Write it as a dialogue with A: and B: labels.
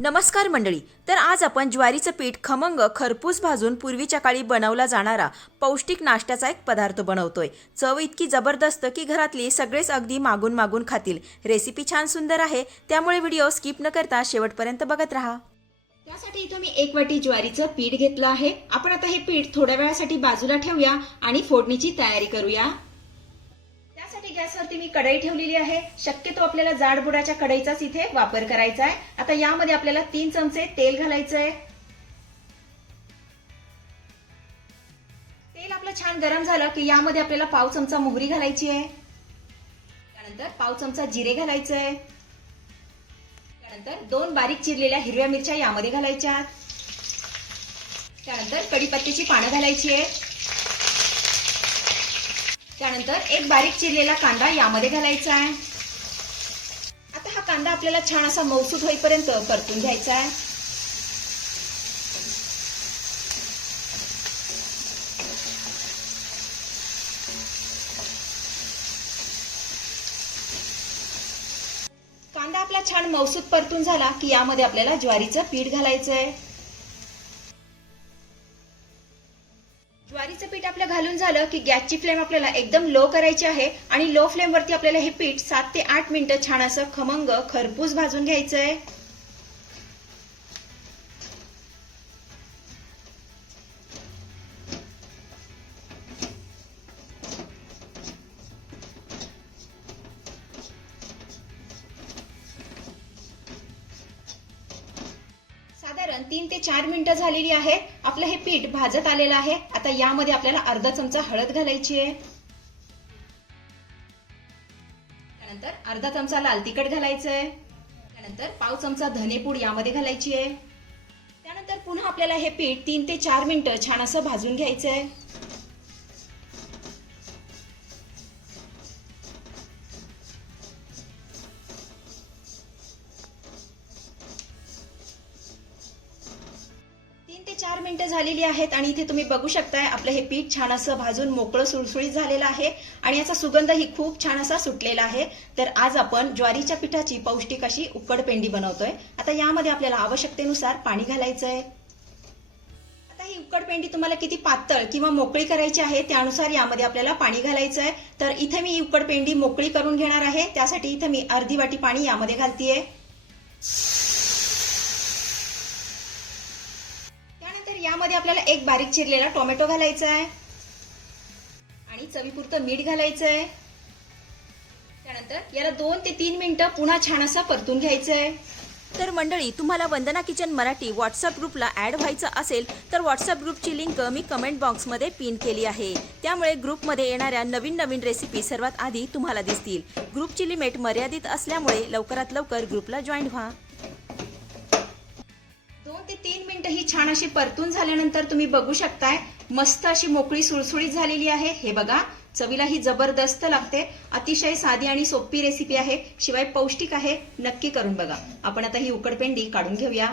A: नमस्कार मंडळी तर आज आपण ज्वारीचं पीठ खमंग खरपूस भाजून पूर्वीच्या काळी बनवला जाणारा पौष्टिक नाश्त्याचा एक पदार्थ बनवतोय. चव इतकी जबरदस्त की घरातली सगळेच अगदी मागून मागून खातील. रेसिपी छान सुंदर आहे त्यामुळे व्हिडिओ स्किप न करता शेवटपर्यंत बघत राहा.
B: त्यासाठी इथं मी एक वाटी ज्वारीचं पीठ घेतलं आहे. आपण आता हे पीठ थोड्या वेळासाठी बाजूला ठेवूया आणि फोडणीची तयारी करूया. गॅसवरती मी कढई ठेवलेली आहे. शक्यतो आपल्याला जाडबुडाच्या कढईचाच इथे वापर करायचा आहे. आता यामध्ये आपल्याला तीन चमचे तेल घालायचं आहे तेल आपलं छान गरम झालं की यामध्ये आपल्याला पाव चमचा मोहरी घालायची आहे. त्यानंतर पाव चमचा जिरे घालायचं आहे त्यानंतर दोन बारीक चिरलेल्या हिरव्या मिरच्या यामध्ये घालायच्या. त्यानंतर कढीपत्त्याची पानं घालायची आहे. त्यानंतर एक बारीक चिरलेला कांदा यामध्ये घालायचा आहे. आता हा कांदा आपल्याला छान असा मौसूद होईपर्यंत परतून घ्यायचा आहे. कांदा आपला छान मौसूद परतून झाला की यामध्ये आपल्याला ज्वारीचं पीठ घालायचं आहे झालं की गॅसची फ्लेम आपल्याला एकदम लो करायची आहे आणि लो फ्लेम वरती आपल्याला हे पीठ सात ते आठ मिनिटं छान असं खमंग खरपूस भाजून घ्यायचं आहे तीन ते चार मिनिटं झालेली आहे. आपलं हे पीठ भाजत आलेलं आहे. आता यामध्ये आपल्याला अर्धा चमचा हळद घालायची आहे. त्यानंतर अर्धा चमचा लाल तिखट घालायचं आहे. त्यानंतर पाव चमचा धनेपूड यामध्ये घालायची आहे. त्यानंतर पुन्हा आपल्याला हे पीठ तीन ते चार मिनिटं छान असं भाजून घ्यायचं आहे. मिनिटं झालेली आहेत आणि इथे तुम्ही बघू शकताय आपलं हे पीठ छान असं भाजून मोकळं सुळसुळीत झालेलं आहे आणि याचा सुगंधही खूप छान असा सुटलेला आहे. तर आज आपण ज्वारीच्या पिठाची पौष्टिक अशी उकड पेंडी बनवतोय. आता यामध्ये आपल्याला आवश्यकतेनुसार पाणी घालायचं आहे आता ही उकड पेंडी तुम्हाला किती पातळ किंवा मोकळी करायची आहे त्यानुसार यामध्ये आपल्याला पाणी घालायचं आहे तर इथे मी उकडपेंडी उकड पेंडी मोकळी करून घेणार आहे. त्यासाठी इथे मी अर्धी वाटी पाणी यामध्ये घालतीये. यामध्ये आपल्याला एक बारीक चिरलेला टोमॅटो घालायचा आहे. आणि चवीपुरतं मीठ घालायचं आहे. त्यानंतर याला दोन ते तीन मिनिटं पुन्हा छान असं परतून घ्यायचं आहे.
A: तर मंडळी तुम्हाला वंदना किचन मराठी व्हॉट्सअप ग्रुपला ॲड व्हायचं असेल तर व्हॉट्सअप ग्रुपची लिंक मी कमेंट बॉक्समध्ये पिन केली आहे. त्यामुळे ग्रुपमध्ये येणाऱ्या नवीन नवीन रेसिपी सर्वात आधी तुम्हाला दिसतील. ग्रुपची लिमिट मर्यादित असल्यामुळे लवकरात लवकर ग्रुपला जॉईन व्हा.
B: ही छान अशी परतून झाल्यानंतर तुम्ही बघू शकताय मस्त अशी मोकळी सुळसुळीत झालेली आहे. हे बघा चवीला ही जबरदस्त लागते. अतिशय साधी आणि सोपी रेसिपी आहे. शिवाय पौष्टिक आहे. नक्की करून बघा. आपण आता ही उकडपेंडी काढून घेऊया.